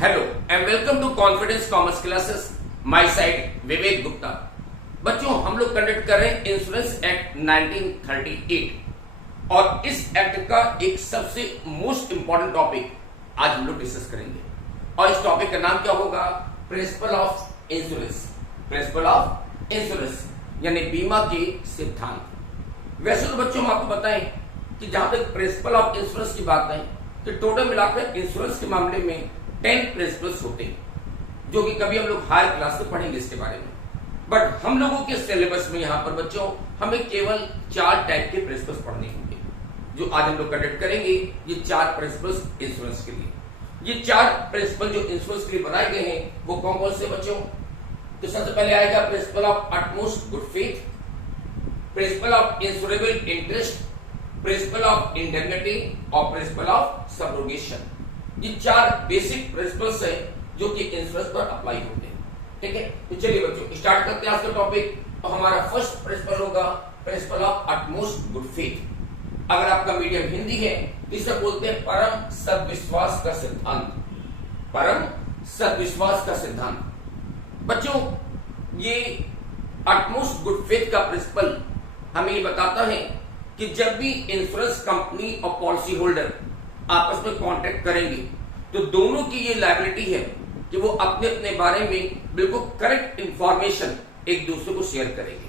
Hello and welcome to confidence commerce classes. My side Vivek Gupta. बच्चों, हम लोग कंडक्ट कर रहे हैं इंश्योरेंस एक्ट 1938 और इस एक्ट का एक सबसे मोस्ट इंपॉर्टेंट टॉपिक आज हम लोग डिस्कस करेंगे। और इस टॉपिक का नाम क्या होगा? Principle of insurance. Principle of insurance यानी बीमा के सिद्धांत। वैसे तो बच्चों हम आपको बताएं कि जहां तक प्रिंसिपल ऑफ इंश्योरेंस की बात है तो टोटल मिलाकर इंश्योरेंस के मामले में 10 प्रिंसिपल्स होते हैं, जो कि कभी हम लोग हायर क्लास में पढ़ेंगे इसके बारे में। बट हम लोगों के सिलेबस में यहाँ पर बच्चों हमें केवल 4 टाइप के प्रिंसिपल्स पढ़ने होंगे, जो आज हम लोग कंडक्ट करेंगे। ये 4 प्रिंसिपल्स इंश्योरेंस के लिए। ये 4 प्रिंसिपल जो इंश्योरेंस के लिए बनाए गए हैं वो कौन कौन से बच्चों? तो सबसे पहले आएगा principle of utmost good faith, principle of insurable interest, principle of indemnity और प्रिंसिपल ऑफ सबरोगेशन। ये 4 बेसिक प्रिंसिपल्स हैं जो कि इंश्योरेंस पर अप्लाई होते हैं। ठीक है, तो चलिए बच्चों स्टार्ट करते हैं आज का टॉपिक। तो हमारा फर्स्ट प्रिंसिपल होगा principle of utmost good faith. अगर आपका मीडियम हिंदी है तो इसे बोलते हैं परम सद्विश्वास का सिद्धांत। परम सद्विश्वास का सिद्धांत। बच्चों, ये अटमोस्ट गुड फेथ का प्रिंसिपल हमें ये बताता है कि जब भी इंश्योरेंस कंपनी और पॉलिसी होल्डर आपस में कॉन्ट्रैक्ट करेंगे तो दोनों की ये लायबिलिटी है कि वो अपने अपने बारे में बिल्कुल करेक्ट इंफॉर्मेशन एक दूसरे को शेयर करेंगे।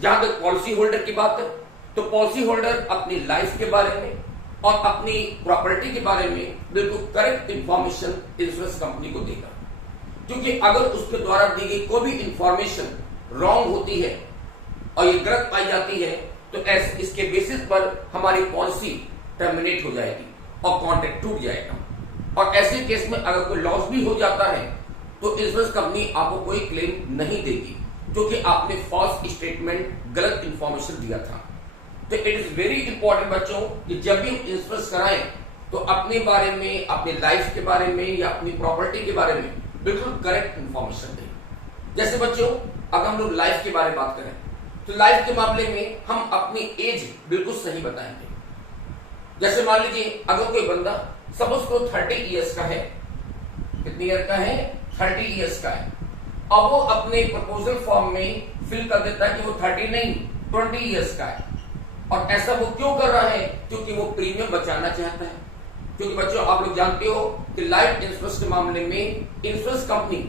जहां तक पॉलिसी होल्डर की बात है तो पॉलिसी होल्डर अपनी लाइफ के बारे में और अपनी प्रॉपर्टी के बारे में बिल्कुल करेक्ट इंफॉर्मेशन इंश्योरेंस कंपनी को देगा। क्योंकि अगर उसके द्वारा दी गई कोई भी इंफॉर्मेशन रॉन्ग होती है और ये गलत पाई जाती है तो ऐसे इसके बेसिस पर हमारी पॉलिसी टर्मिनेट हो जाएगी और कॉन्ट्रैक्ट टूट जाएगा। और ऐसे केस में अगर कोई लॉस भी हो जाता है तो इंश्योरेंस कंपनी आपको कोई क्लेम नहीं देगी, क्योंकि आपने फॉल्स स्टेटमेंट, गलत इंफॉर्मेशन दिया था। तो इट इज वेरी इंपॉर्टेंट बच्चों कि जब भी इंश्योरेंस कराएं तो अपने बारे में, अपने लाइफ के बारे में या अपनी प्रॉपर्टी के बारे में बिल्कुल करेक्ट इंफॉर्मेशन दें। जैसे बच्चों अगर हम लोग लाइफ के बारे में बात करें तो लाइफ के मामले में हम अपनी एज बिल्कुल सही बताएंगे। जैसे मान लीजिए अगर कोई बंदा सपोज को 30 इयर्स का है, कितनी ईयर का है? 30 इयर्स का है, और वो अपने प्रपोजल फॉर्म में फिल कर देता है कि वो 30 नहीं 20 इयर्स का है। और ऐसा वो क्यों कर रहा है? क्योंकि वो प्रीमियम बचाना चाहता है। क्योंकि बच्चों आप लोग जानते हो कि लाइफ इंश्योरेंस के मामले में इंश्योरेंस कंपनी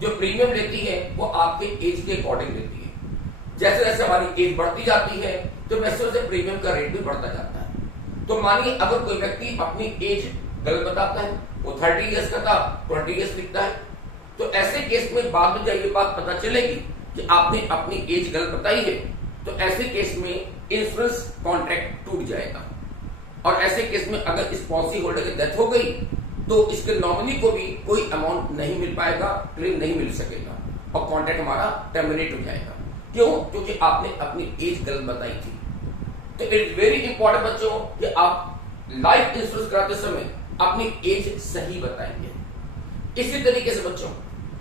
जो प्रीमियम लेती है वो आपके एज के अकॉर्डिंग लेती है। जैसे जैसे हमारी एज बढ़ती जाती है तो वैसे वैसे प्रीमियम का रेट भी बढ़ता जाता है। तो मानिए अगर कोई व्यक्ति अपनी एज गलत बताता है, वो 30 इयर्स का था 20 इयर्स लिखता है, तो ऐसे केस में बाद में जब ये बात पता चलेगी कि आपने अपनी एज गलत बताई है तो ऐसे केस में इंश्योरेंस कॉन्ट्रैक्ट टूट जाएगा। और ऐसे केस में अगर इस पॉलिसी होल्डर की डेथ हो गई तो इसके नॉमिनी को भी कोई अमाउंट नहीं मिल पाएगा, क्लेम नहीं मिल सकेगा और कॉन्ट्रैक्ट हमारा टर्मिनेट हो जाएगा। क्यों? क्योंकि आपने अपनी एज गलत बताई थी। तो इट इज वेरी इंपॉर्टेंट बच्चों कि आप लाइफ इंश्योरेंस कराते समय अपनी एज सही बताएंगे। इसी तरीके से बच्चों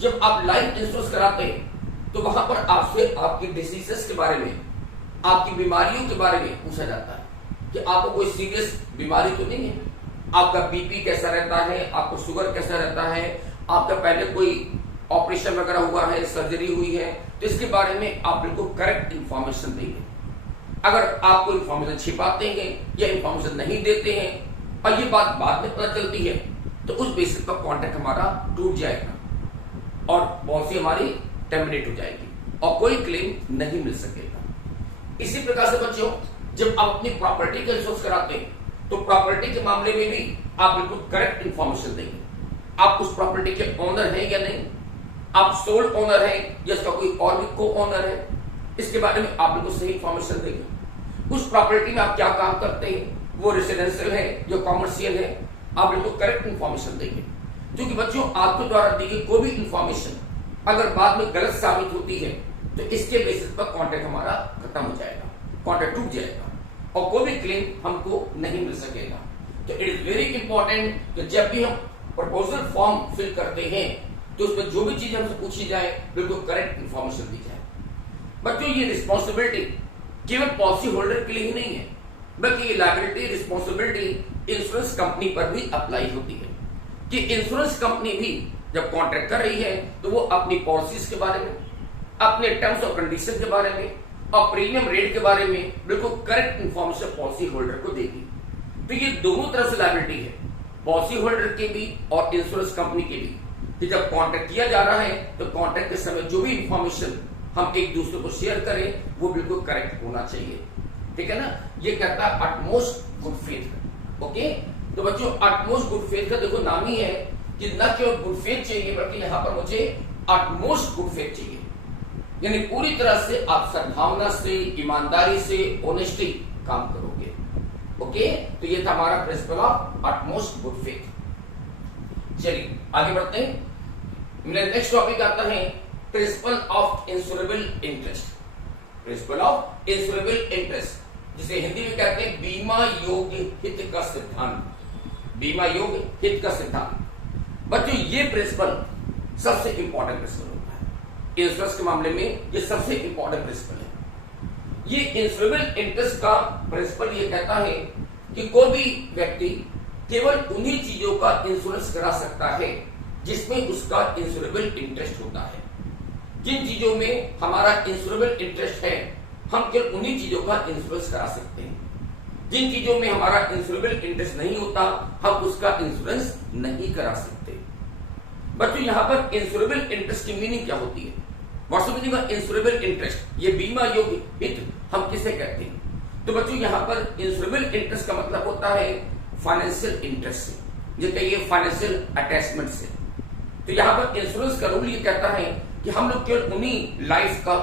जब आप लाइफ इंश्योरेंस कराते हैं तो वहां पर आपसे आपकी डिसीजेस के बारे में, आपकी बीमारियों के बारे में पूछा जाता है कि आपको कोई सीरियस बीमारी तो नहीं है, आपका बीपी कैसा रहता है, आपको शुगर कैसा रहता है, आपका पहले कोई ऑपरेशन वगैरह हुआ है, सर्जरी हुई है, तो इसके बारे में आप बिल्कुल करेक्ट इंफॉर्मेशन देंगे। अगर आपको इंफॉर्मेशन छिपाते हैं या इंफॉर्मेशन नहीं देते हैं और ये बात बाद में पता चलती है तो उस बेसिस पर कॉन्ट्रैक्ट हमारा टूट जाएगा और पॉलिसी हमारी टर्मिनेट हो जाएगी और कोई क्लेम नहीं मिल सकेगा। इसी प्रकार से बच्चों जब आप अपनी प्रॉपर्टी का इंश्योरेंस कराते हैं तो प्रॉपर्टी के मामले में भी आप बिल्कुल करेक्ट इंफॉर्मेशन देंगे। आप उस प्रॉपर्टी के ओनर हैं या नहीं, आप सोल ओनर हैं या इसका कोई और भी को ओनर है, इसके बारे में आप बिल्कुल सही इंफॉर्मेशन देंगे। उस प्रॉपर्टी में आप क्या काम करते हैं, वो रेसिडेंशियल है या कॉमर्शियल है, आप बिल्कुल करेक्ट इंफॉर्मेशन देंगे। क्योंकि बच्चों आपके द्वारा दी गई कोई भी इंफॉर्मेशन अगर बाद में गलत साबित होती है तो इसके बेसिस पर कॉन्ट्रैक्ट हमारा खत्म हो जाएगा, कॉन्ट्रैक्ट टूट जाएगा और कोई भी क्लेम हमको नहीं मिल सकेगा। तो इट इज वेरी इंपॉर्टेंट कि जब भी हम प्रपोजल फॉर्म फिल करते हैं तो उसमें जो भी चीज हमसे पूछी जाए बिल्कुल करेक्ट इंफॉर्मेशन दी जाए। बच्चों ये रिस्पॉन्सिबिलिटी केवल पॉलिसी होल्डर के लिए ही नहीं है, बल्कि ये लायबिलिटी, रिस्पॉन्सिबिलिटी इंश्योरेंस कंपनी पर भी अप्लाई होती है। कि इंश्योरेंस कंपनी भी जब कॉन्ट्रैक्ट कर रही है तो वो अपनी पॉलिसीज के बारे में, अपने टर्म्स और कंडीशन के बारे में और प्रीमियम रेट के बारे में बिल्कुल करेक्ट इंफॉर्मेशन पॉलिसी होल्डर को देगी। तो ये दोनों तरह से लायबिलिटी है, पॉलिसी होल्डर के भी और इंश्योरेंस कंपनी के भी, कि जब कॉन्ट्रैक्ट किया जा रहा है तो कॉन्ट्रैक्ट के समय जो भी इंफॉर्मेशन हम एक दूसरे को शेयर करें वो बिल्कुल करेक्ट होना चाहिए। ठीक है ना, ये कहता है अटमोस्ट गुड फेथ। ओके, तो बच्चों अटमोस्ट गुड फेथ का देखो नाम ही है कि न केवल गुड फेथ चाहिए बल्कि यहां पर मुझे अटमोस्ट गुड फेथ चाहिए, यानी पूरी तरह से आप सद्भावना से, ईमानदारी से, ऑनेस्टी काम करोगे। ओके, तो ये था हमारा principle of utmost good faith. चलिए आगे बढ़ते हैं। मेरा नेक्स्ट टॉपिक आता है principle of insurable interest. Principle of insurable interest, जिसे हिंदी में कहते हैं बीमा योग्य हित का सिद्धांत। बीमा योग्य हित का सिद्धांत बच्चों, ये प्रिंसिपल सबसे इंपॉर्टेंट प्रिंसिपल होता है इंश्योरेंस के मामले में। ये सबसे इंपॉर्टेंट प्रिंसिपल है। ये इंश्योरेबल इंटरेस्ट का प्रिंसिपल ये कहता है कि कोई भी व्यक्ति केवल उन्हीं चीजों का इंश्योरेंस करा सकता है जिसमें उसका इंश्योरेबल इंटरेस्ट होता है। जिन चीजों में हमारा इंश्योरेबल इंटरेस्ट है हम केवल उन्हीं चीजों का इंश्योरेंस करा सकते हैं। जिन चीजों में हमारा इंश्योरेबल इंटरेस्ट नहीं होता हम उसका इंश्योरेंस नहीं करा सकते। बच्चों यहां पर इंश्योरेबल इंटरेस्ट की मीनिंग क्या होती है? What's the meaning of insurable interest? ये बीमा योग्य हित हम किसे कहते हैं? तो बच्चों यहां पर इंश्योरेबल इंटरेस्ट का मतलब होता है फाइनेंशियल इंटरेस्ट से, जो कहिए फाइनेंशियल अटैचमेंट से। तो यहां पर इंश्योरेंस का रूल ये कहता है कि हम लोग केवल उन्हीं लाइफ का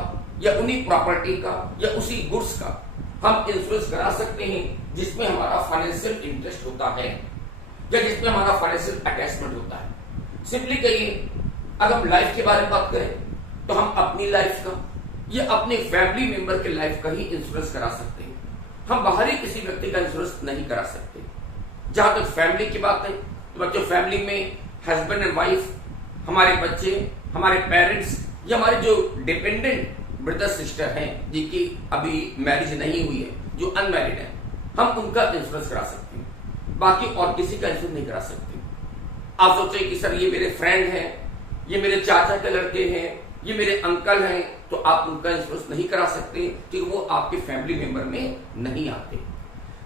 या उन्हीं प्रॉपर्टी का या उसी गुड्स का हम इंश्योरेंस करा सकते हैं जिसमें हमारा फाइनेंशियल इंटरेस्ट होता है या जिसमें हमारा फाइनेंशियल अटैचमेंट होता है। सिंपली कहिए, अगर हम लाइफ के बारे में बात करें तो हम अपनी लाइफ का या अपने फैमिली मेंबर के लाइफ का ही इंश्योरेंस करा सकते हैं। हम बाहरी किसी व्यक्ति का इंश्योरेंस नहीं करा सकते। जहां तक फैमिली की बात है तो बच्चों फैमिली में हस्बैंड एंड वाइफ, हमारे बच्चे, हमारे पेरेंट्स या हमारे जो डिपेंडेंट ब्रदर सिस्टर हैं जिनकी अभी मैरिज नहीं हुई है, जो अनमैरिड है, हम उनका इंश्योरेंस करा सकते हैं। बाकी और किसी का इंश्योरेंस नहीं करा सकते। आप सोचे कि सर ये मेरे फ्रेंड हैं, ये मेरे चाचा के लड़के हैं, ये मेरे अंकल हैं, तो आप उनका इंश्योरेंस नहीं करा सकते क्योंकि वो आपके फैमिली मेंबर में नहीं आते।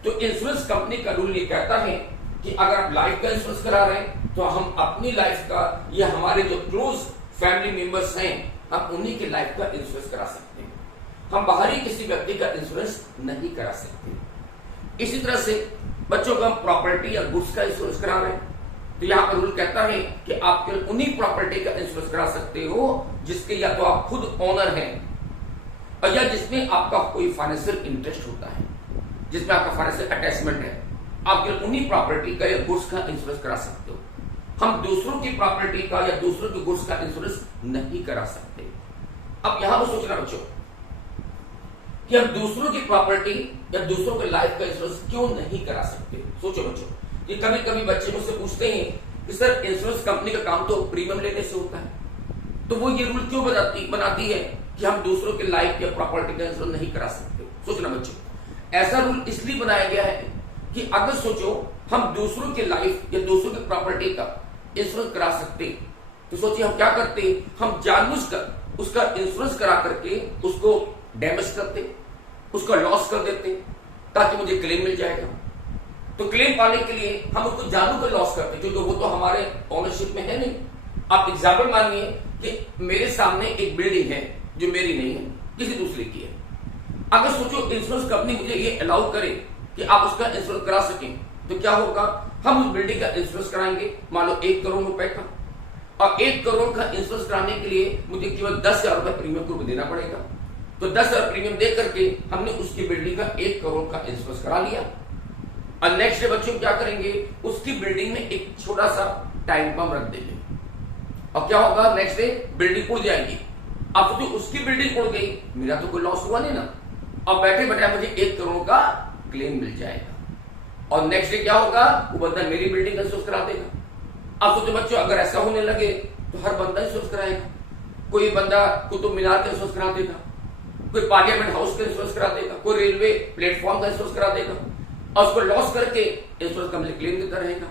तो इंश्योरेंस कंपनी का रूल ये कहता है कि अगर आप लाइफ का इंश्योरेंस करा रहे हैं तो हम अपनी लाइफ का या हमारे जो क्लोज फैमिली मेंबर्स हैं हम उन्हीं की लाइफ का इंश्योरेंस करा सकते हैं। हम बाहरी किसी व्यक्ति का इंश्योरेंस नहीं करा सकते। इसी तरह से बच्चों को हम प्रॉपर्टी या गुड्स का इंश्योरेंस करा रहे हैं तो यहां पर रूल कहता है कि आप केवल उन्हीं प्रॉपर्टी का इंश्योरेंस करा सकते हो जिसके या तो आप खुद ओनर हैं और या जिसमें आपका कोई फाइनेंशियल इंटरेस्ट होता है, जिसमें आपका फाइनेंशियल अटैचमेंट है। आप केवल उन्हीं प्रॉपर्टी का या गुड्स का इंश्योरेंस करा सकते हो। हम दूसरों की प्रॉपर्टी का या दूसरों के गुड्स का इंश्योरेंस नहीं करा सकते। अब यहां पर सोचना बच्चों कि हम दूसरों की प्रॉपर्टी या दूसरों के लाइफ का इंश्योरेंस क्यों नहीं करा सकते। सोचो बच्चों कि कभी कभी बच्चे मुझसे पूछते हैं कि सर इंश्योरेंस कंपनी का काम तो प्रीमियम लेने से होता है, तो वो ये रूल क्यों बनाती है कि हम दूसरों के लाइफ या प्रॉपर्टी का इंश्योरेंस नहीं करा सकते। सोचना बच्चों, ऐसा रूल इसलिए बनाया गया है कि अगर सोचो हम दूसरों के लाइफ या दूसरों की प्रॉपर्टी का इंश्योरेंस करा सकते तो सोचिए हम क्या करते, हम जानबूझकर उसका इंश्योरेंस करा करके उसको डैमेज करते, उसका लॉस कर देते ताकि मुझे क्लेम मिल जाएगा। तो क्लेम पाने के लिए हम उसको जानबूझकर लॉस करते क्योंकि वो तो हमारे ओनरशिप में है नहीं। आप एग्जाम्पल मानिए कि मेरे सामने एक बिल्डिंग है जो मेरी नहीं है, किसी दूसरे की है। अगर सोचो इंश्योरेंस कंपनी मुझे ये अलाउ करे कि आप उसका इंश्योरेंस करा सकें तो क्या होगा, हम उस बिल्डिंग का इंश्योरेंस कराएंगे मान लो 1 करोड़ रुपए का, और 1 करोड़ का इंश्योरेंस कराने के लिए मुझे केवल 10,000 रुपए प्रीमियम को देना पड़ेगा। तो 10,000 प्रीमियम दे करके हमने उसकी बिल्डिंग का 1 करोड़ का इंश्योरेंस करा लिया। और नेक्स्ट डे बच्चों क्या करेंगे, उसकी बिल्डिंग में एक छोटा सा टाइम बम रख देंगे और क्या होगा, नेक्स्ट डे बिल्डिंग उड़ जाएगी। अब तो उसकी बिल्डिंग उड़ गई, मेरा तो कोई लॉस हुआ नहीं ना, और बैठे बैठे मुझे 1 करोड़ का क्लेम मिल जाएगा। और नेक्स्ट डे क्या होगा, वो बंदा मेरी बिल्डिंग का इंश्योरेंस करा देगा। अब सोचो बच्चों अगर ऐसा होने लगे तो हर बंदा इंश्योरेंस कराएगा। कोई बंदा कुतुब मीनार का इंश्योरेंस करा देगा, कोई पार्लियामेंट हाउस का इंश्योरेंस करा देगा, कोई रेलवे प्लेटफॉर्म का इंश्योरेंस करा देगा और उसको लॉस करके इंश्योरेंस कंपनी क्लेम देता रहेगा।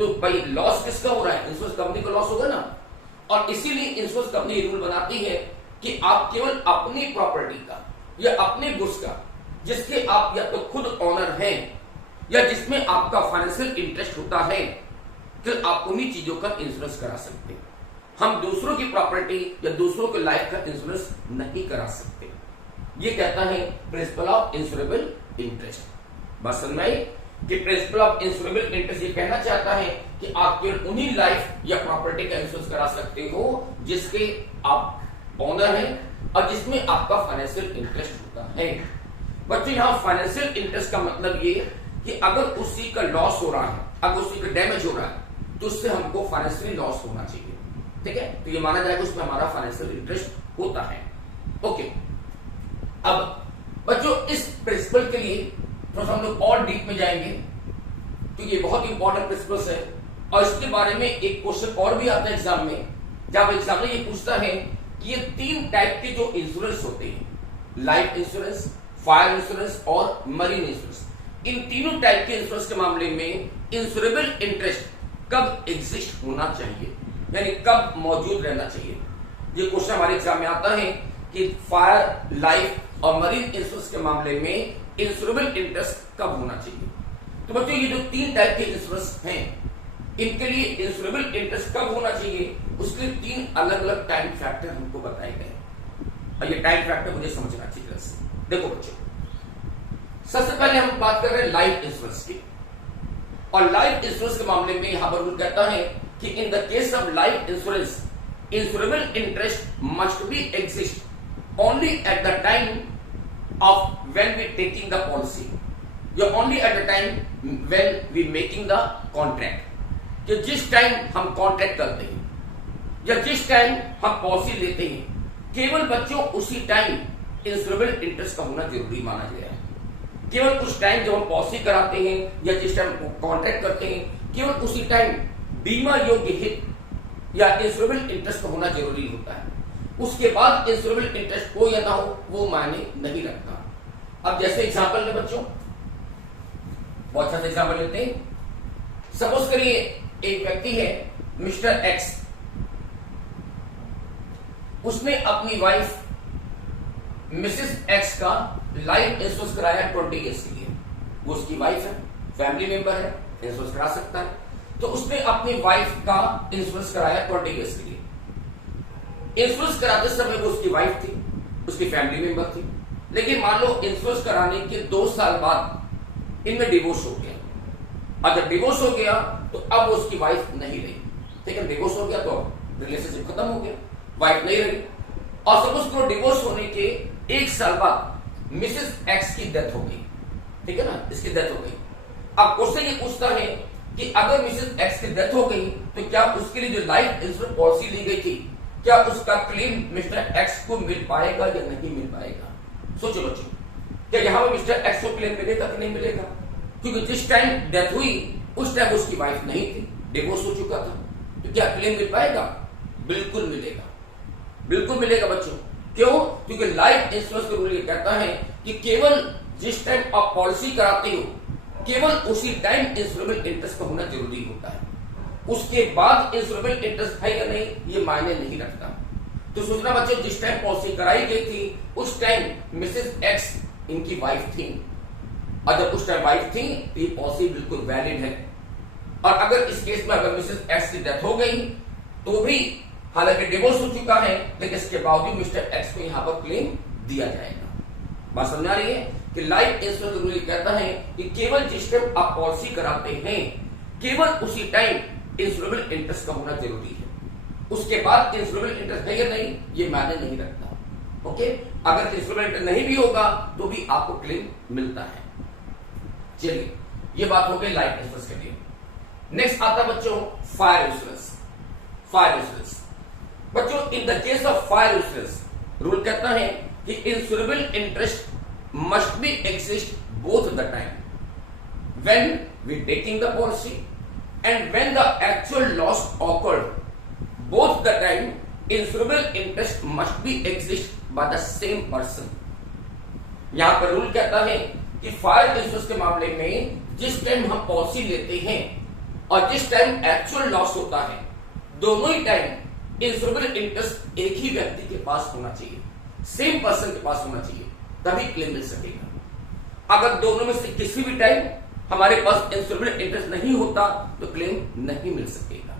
तो भाई लॉस किसका हो रहा है? इंश्योरेंस कंपनी का लॉस होगा ना। और इसीलिए इंश्योरेंस कंपनी रूल बनाती है कि आप केवल अपनी प्रॉपर्टी का या अपने गुड्स का, जिसके आप या तो खुद ऑनर हैं या जिसमें आपका फाइनेंशियल इंटरेस्ट होता है, तो आप उन्हीं चीजों का इंश्योरेंस करा सकते हैं। हम दूसरों की प्रॉपर्टी या दूसरों के लाइफ का इंश्योरेंस नहीं करा सकते। ये कहता है प्रिंसिपल ऑफ इंश्योरेबल इंटरेस्ट। बस समझ में आई कि प्रिंसिपल ऑफ इंश्योरेबल इंटरेस्ट ये कहना चाहता है कि आप केवल उन्हीं लाइफ या प्रॉपर्टी का इंश्योरेंस करा सकते हो जिसके आप ऑनर हैं और जिसमें आपका फाइनेंशियल इंटरेस्ट होता है। बच्चों यहां फाइनेंशियल इंटरेस्ट का मतलब ये कि अगर उसी का लॉस हो रहा है, अगर उसी का डैमेज हो रहा है, तो उससे हमको फाइनेंशियली लॉस होना चाहिए। ठीक है, तो ये माना जाएगा उसमें हमारा फाइनेंशियल इंटरेस्ट होता है। ओके, अब बच्चों इस प्रिंसिपल के लिए थोड़ा सा हम लोग और डीप में जाएंगे क्योंकि ये बहुत इंपॉर्टेंट प्रिंसिपल्स है और इसके बारे में एक क्वेश्चन और भी आता है एग्जाम में, जब एग्जाम में ये पूछता है कि ये 3 टाइप के जो इंश्योरेंस होते हैं, लाइफ इंश्योरेंस, फायर इंश्योरेंस और मरीन इंश्योरेंस, इन तीनों टाइप के इंश्योरेंस के मामले में इंश्योरेबल इंटरेस्ट कब एग्जिस्ट होना चाहिए, यानी कब मौजूद रहना चाहिए। ये क्वेश्चन हमारे एग्जाम में आता है कि फायर, लाइफ और मरीन इंश्योरेंस के मामले में इंश्योरेबल इंटरेस्ट कब होना चाहिए। तो बच्चों ये जो 3 टाइप के इंश्योरेंस हैं, इनके लिए इंश्योरेबल इंटरेस्ट कब होना चाहिए, उसके 3 अलग अलग टाइम फैक्टर हमको बताए गए और ये टाइम फैक्टर मुझे समझना चाहिए। देखो बच्चों, सबसे पहले हम बात कर रहे हैं लाइफ इंश्योरेंस की, और लाइफ इंश्योरेंस के मामले में यहां पर रूल कहता है कि in the case of life insurance insurable interest must be exist only at the time of when we taking the policy या only at the time when we making the contract, कि जिस time हम contract करते हैं या जिस time हम policy लेते हैं, केवल बच्चों उसी टाइम इंश्योरेबल इंटरेस्ट का होना जरूरी माना गया है। केवल उस टाइम जब हम पॉलिसी कराते हैं या जिस टाइम कॉन्ट्रैक्ट करते हैं, केवल उसी टाइम बीमा योग्य हित या इंश्योरेबल इंटरेस्ट का होना जरूरी होता है। उसके बाद इंश्योरेबल इंटरेस्ट हो या ना हो वो मायने नहीं रखता। अब जैसे एग्जांपल ले बच्चों, बहुत अच्छा एग्जांपल लेते हैं। सपोज करिए एक व्यक्ति है मिस्टर एक्स, उसने अपनी वाइफ मिसेस एक्स का लाइफ इंश्योरेंस कराया 20 ईयर्स के लिए। वो उसकी वाइफ है, फैमिली मेंबर है, इंश्योरेंस करा सकता है। तो उसने अपनी वाइफ का इंश्योरेंस कराया 20 ईयर्स के लिए। इंश्योरेंस कराते समय वो उसकी वाइफ थी, उसकी फैमिली मेंबर थी, लेकिन मान लो इंश्योरेंस कराने के 2 साल बाद इनमें डिवोर्स हो गया। और जब डिवोर्स हो गया तो अब वो उसकी वाइफ नहीं रही। ठीक है, डिवोर्स हो गया तो रिलेशनशिप खत्म हो गया, वाइफ नहीं रही। और सपोज करो डिवोर्स होने के 1 साल बाद मिसेस एक्स की डेथ हो गई। ठीक है ना, इसकी डेथ हो गई। अब क्वेश्चन ये पूछता है कि अगर मिसेस एक्स की डेथ हो गई तो क्या उसके लिए जो लाइफ इंश्योरेंस पॉलिसी ली गई थी, क्या उसका क्लेम मिस्टर एक्स को मिल पाएगा या नहीं मिल पाएगा। सोचो बच्चों, क्या यहां पर मिस्टर एक्स को क्लेम मिलेगा कि नहीं मिलेगा, क्योंकि जिस टाइम डेथ हुई उस टाइम उसकी वाइफ नहीं थी, डिवोर्स हो चुका था। तो क्या क्लेम मिल पाएगा? बिल्कुल मिलेगा, बिल्कुल मिलेगा बच्चों। क्यों? क्योंकि लाइफ इंश्योरेंस का रूल ये कहता है कि केवल जिस टाइम आप पॉलिसी कराते हो, केवल उसी टाइम इंश्योरेबल इंटरेस्ट का होना जरूरी होता है। उसके बाद इंश्योरेबल इंटरेस्ट है या नहीं ये मायने नहीं रखता। तो सोचना बच्चों, जिस टाइम पॉलिसी कराई गई थी उस टाइम मिसेस एक्स इनकी वाइफ थी, और जब उस टाइम वाइफ थी तो ये पॉलिसी बिल्कुल वैलिड है। और अगर इस केस में अगर मिसेस एक्स की डेथ हो गई तो भी, हालांकि डिवोर्स हो चुका है, लेकिन इसके बावजूद मिस्टर एक्स को यहां पर क्लेम दिया जाएगा। बात समझ आ रही है कि लाइफ इंश्योरेंस रूल कहता है कि केवल जिस टाइम आप पॉलिसी कराते हैं, केवल उसी टाइम इंश्योरेबल इंटरेस्ट का होना जरूरी है। उसके बाद इंश्योरेबल इंटरेस्ट है या नहीं ये मायने नहीं रखता। ओके, अगर इंश्योरेबल इंटरेस्ट नहीं भी होगा तो भी आपको क्लेम मिलता है। चलिए, ये बात हो गई लाइफ इंश्योरेंस के लिए। नेक्स्ट आता बच्चों फायर इंश्योरेंस। फायर इंश्योरेंस बच्चों, in the case of fire insurance rule कहता है कि insurable interest must be exist both the time when we taking the policy and when the actual loss occurred. Both the time insurable interest must be exist by the same person. यहां पर rule कहता है कि fire insurance के मामले में जिस time हम पॉलिसी लेते हैं और जिस टाइम एक्चुअल लॉस होता है, दोनों ही टाइम इंश्योरेबल इंटरेस्ट एक ही व्यक्ति के पास होना चाहिए, सेम पर्सन के पास होना चाहिए, तभी क्लेम मिल सकेगा। अगर दोनों में से किसी भी टाइम हमारे पास इंश्योरेबल इंटरेस्ट नहीं होता तो क्लेम नहीं मिल सकेगा।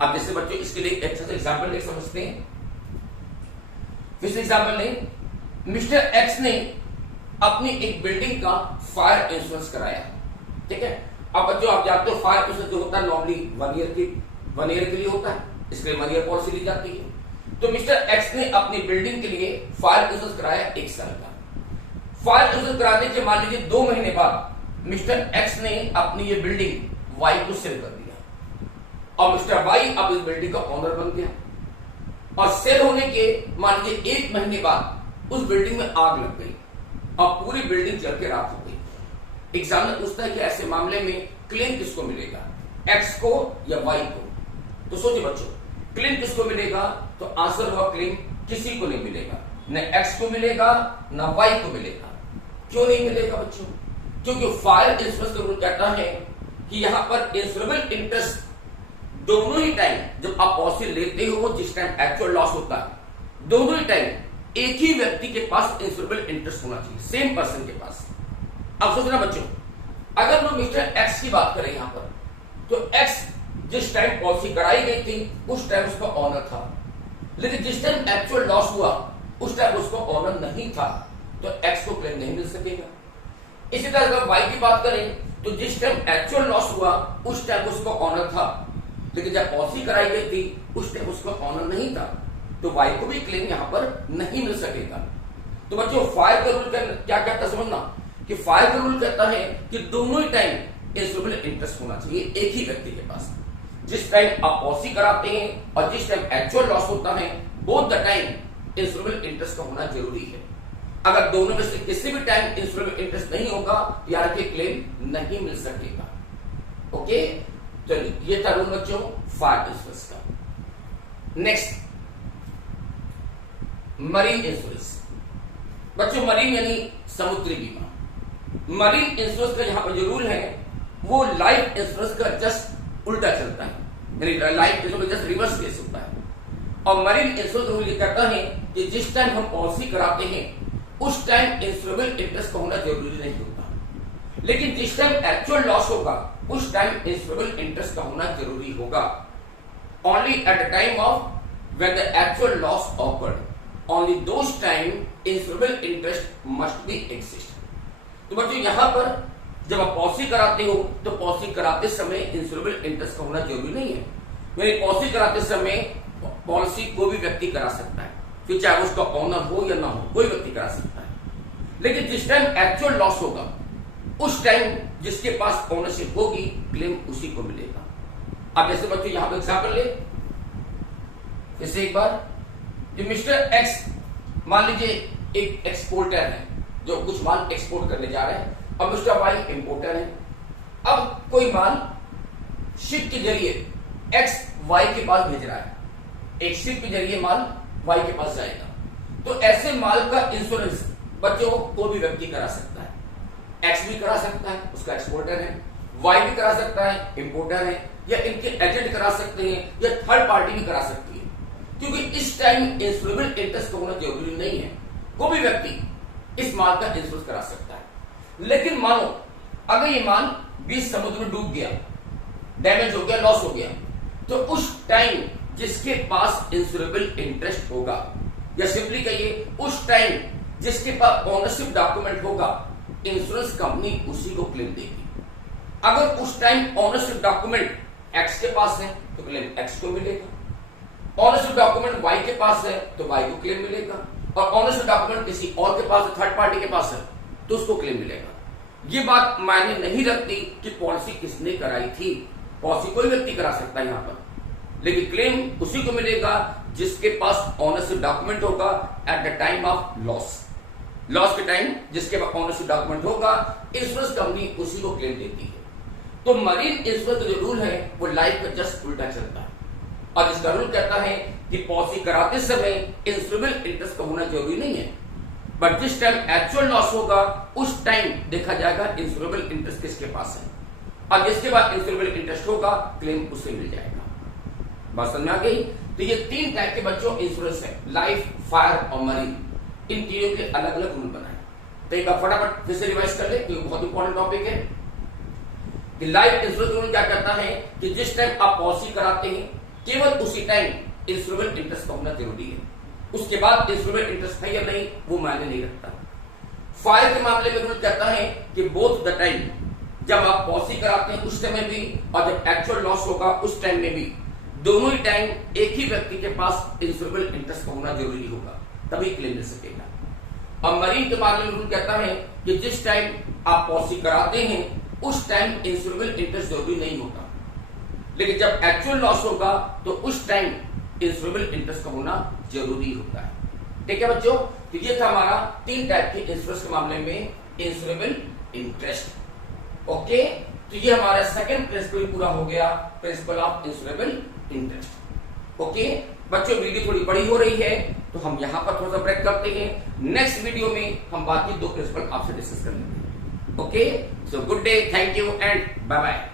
अब जैसे बच्चों इसके लिए एक अच्छा सा एग्जाम्पल ले समझते हैं। फिर एग्जाम्पल लें, मिस्टर एक्स ने अपनी एक बिल्डिंग का फायर इंश्योरेंस कराया, ठीक है। अब बच्चों आप जानते हो फायर इंश्योरेंस जो होता है नॉर्मली 1 ईयर के लिए होता है, इसके लिए 1 ईयर पॉलिसी ली जाती है। तो मिस्टर एक्स ने अपनी बिल्डिंग के लिए फायर इंश्योरेंस कराया 1 साल का। फायर इंश्योरेंस कराने के मान लीजिए 2 महीने बाद मिस्टर एक्स ने अपनी ये बिल्डिंग वाई को सेल कर दिया और मिस्टर वाई अब इस बिल्डिंग का ओनर बन गया, और सेल होने के मान लीजिए 1 महीने बाद उस बिल्डिंग में आग लग गई और पूरी बिल्डिंग जल के राख हो गई। एग्जामिनर पूछता है कि ऐसे मामले में क्लेम किसको मिलेगा, एक्स को या वाई को? तो सोचिए बच्चों, क्लेम किसको मिलेगा? तो आंसर हुआ क्लेम किसी को नहीं मिलेगा, न एक्स को मिलेगा न वाई को मिलेगा। क्यों नहीं मिलेगा बच्चों? क्योंकि फायर इंश्योरेंस का रूल कहता है कि यहां पर इंश्योरेबल इंटरेस्ट दोनों ही टाइम जब आप पॉलिसी लेते हो, जिस टाइम एक्चुअल लॉस होता है, दोनों ही टाइम एक ही व्यक्ति के पास इंश्योरेबल इंटरेस्ट होना चाहिए, सेम पर्सन के पास। अब सोचना बच्चों, अगर हम मिस्टर एक्स की बात करें यहां पर, तो एक्स जिस टाइम पॉलिसी कराई गई थी उस टाइम उसका ऑनर था, लेकिन जिस टाइम एक्चुअल लॉस हुआ उस टाइम उसका ऑनर नहीं था, तो एक्स को क्लेम नहीं मिल सकेगा। इसी तरह अगर वाई की बात करें तो जिस टाइम एक्चुअल लॉस हुआ उस टाइम उसका ऑनर था, लेकिन जब पॉलिसी कराई गई थी उस टाइम उसका ऑनर नहीं था, तो वाई को भी क्लेम यहां पर नहीं मिल सकेगा। तो बच्चों फायर का रूल क्या कहता है समझना, कि फायर का रूल कहता है कि दोनों ही टाइम इंश्योरेबल इंटरेस्ट होना चाहिए एक ही व्यक्ति के पास। जिस टाइम आप पॉलिसी कराते हैं और जिस टाइम एक्चुअल लॉस होता है, both the time insurable interest का होना जरूरी है। अगर दोनों में से किसी भी टाइम इंश्योरेबल इंटरेस्ट नहीं होगा, यार के क्लेम नहीं मिल सकेगा। ओके, चलिए ये था रूल बच्चों फायर इंश्योरेंस का। Next, marine insurance. बच्चों मरीन यानी समुद्री बीमा। मरीन इंश्योरेंस का यहां पर जो रूल है वो लाइफ इंश्योरेंस का जस्ट उल्टा चलता है, यानी लाइफ इंश्योरेंस का जस्ट रिवर्स केस होता है। और मरीन इंश्योरेंस रूल ये कहता है कि जिस टाइम हम पॉलिसी कराते हैं उस टाइम इंश्योरेबल इंटरेस्ट का होना जरूरी नहीं होता, लेकिन जिस टाइम एक्चुअल लॉस होगा उस टाइम इंश्योरेबल इंटरेस्ट का होना जरूरी होगा। Only at the time of when the actual loss awkward, only those time insurable interest must be exist. तो बच्चों यहां पर जब आप पॉलिसी कराते हो तो पॉलिसी कराते समय इंश्योरेबल इंटरेस्ट का होना जरूरी नहीं है। यानी पॉलिसी कराते समय पॉलिसी कोई भी व्यक्ति करा सकता है, फिर चाहे उसका ऑनर हो या ना हो, कोई व्यक्ति करा सकता है। लेकिन जिस टाइम एक्चुअल लॉस होगा उस टाइम जिसके पास ओनरशिप होगी क्लेम उसी को मिलेगा। अब जैसे बच्चों यहां पर एग्जाम्पल ले, जैसे एक बार जो मिस्टर एक्स मान लीजिए एक एक्सपोर्टर है जो कुछ माल एक्सपोर्ट करने जा रहे हैं, और मिस्टर वाई इंपोर्टर है। अब कोई माल शिप के जरिए एक्स वाई के पास भेज रहा है, एक शिप के जरिए माल वाई के पास जाएगा, तो ऐसे माल का इंश्योरेंस बच्चों कोई भी व्यक्ति करा सकता है। एक्स भी करा सकता है, उसका एक्सपोर्टर है, वाई भी करा सकता है, इंपोर्टर है, या इनके एजेंट करा सकते हैं, या थर्ड पार्टी भी करा सकती है, क्योंकि इस टाइम इंश्योरेबल इंटरेस्ट का होना जरूरी नहीं है। कोई भी व्यक्ति इस माल का इंश्योरेंस करा सकता है। लेकिन मानो अगर ये माल बीच समुद्र में डूब गया, डैमेज हो गया, लॉस हो गया, तो उस टाइम जिसके पास इंश्योरेबल इंटरेस्ट होगा, या सिंपली कहिए उस टाइम जिसके पास ओनरशिप डॉक्यूमेंट होगा, इंश्योरेंस कंपनी उसी को क्लेम देगी। अगर उस टाइम ओनरशिप डॉक्यूमेंट एक्स के पास है तो क्लेम एक्स को मिलेगा, ओनरशिप डॉक्यूमेंट वाई के पास है तो वाई को क्लेम मिलेगा, और ऑनरशिप डॉक्यूमेंट किसी और के पास है, थर्ड पार्टी के पास है, तो उसको क्लेम मिलेगा। ये बात मायने नहीं रखती कि पॉलिसी किसने कराई थी, पॉलिसी कोई व्यक्ति करा सकता है यहां पर, लेकिन क्लेम उसी को मिलेगा जिसके पास ऑनरशिप डॉक्यूमेंट होगा eight the time of loss. Loss के टाइम जिसके पास ऑनरशिप डॉक्यूमेंट होगा, इंश्योरेंस कंपनी उसी को क्लेम देती है। तो मरीन इंश्योरेंस का जो रूल है वो लाइफ का जस्ट उल्टा चलता है, और इसका रूल कहता है कि पॉलिसी कराते समय इंश्योरेबल इंटरेस्ट का होना जरूरी नहीं है, बट जिस टाइम एक्चुअल लॉस होगा उस टाइम देखा जाएगा इंश्योरेबल इंटरेस्ट किसके पास है। और जिसके बाद इंश्योरेबल इंटरेस्ट होगा क्लेम उससे मिल जाएगा। बात समझ में आ गई? तो ये 3 टाइप के बच्चों इंश्योरेंस है, लाइफ, फायर और मरीन। इन तीनों के अलग अलग रूल बनाए। तो एक बार फटाफट फिर से रिवाइज कर ले क्योंकि बहुत इंपॉर्टेंट टॉपिक है कि लाइफ इंश्योरेंस रूल क्या कहता है कि जिस टाइम आप पॉलिसी कराते हैं केवल उसी टाइम इंश्योरेबल इंटरेस्ट का होना जरूरी है, उसके बाद इंश्योरेबल इंटरेस्ट है या नहीं वो मायने नहीं रखता। फायर के मामले में रूल कहता है कि बोथ द टाइम, जब आप पॉलिसी कराते हैं उस समय भी और जब एक्चुअल लॉस होगा उस टाइम में भी, दोनों ही टाइम एक ही व्यक्ति के पास इंश्योरेबल इंटरेस्ट का होना जरूरी होगा, तभी क्लेम मिल सकेगा। और मरीन के मामले में रूल कहता है कि जिस टाइम आप पॉलिसी कराते हैं उस टाइम इंश्योरेबल इंटरेस्ट जरूरी नहीं होता, लेकिन जब एक्चुअल लॉस होगा तो उस टाइम इंश्योरेबल इंटरेस्ट का होना जरूरी होता है। ठीक है बच्चों, तो ये था हमारा 3 टाइप के इंश्योरेंस के मामले में इंश्योरेबल इंटरेस्ट। ओके, तो ये हमारा सेकंड प्रिंसिपल पूरा हो गया, principle of insurable interest. Okay बच्चों, वीडियो थोड़ी बड़ी हो रही है तो हम यहां पर थोड़ा सा ब्रेक करते हैं। नेक्स्ट वीडियो में हम बाकी 2 प्रिंसिपल आपसे डिस्कस कर लेंगे। Okay, so good day, thank you and bye bye.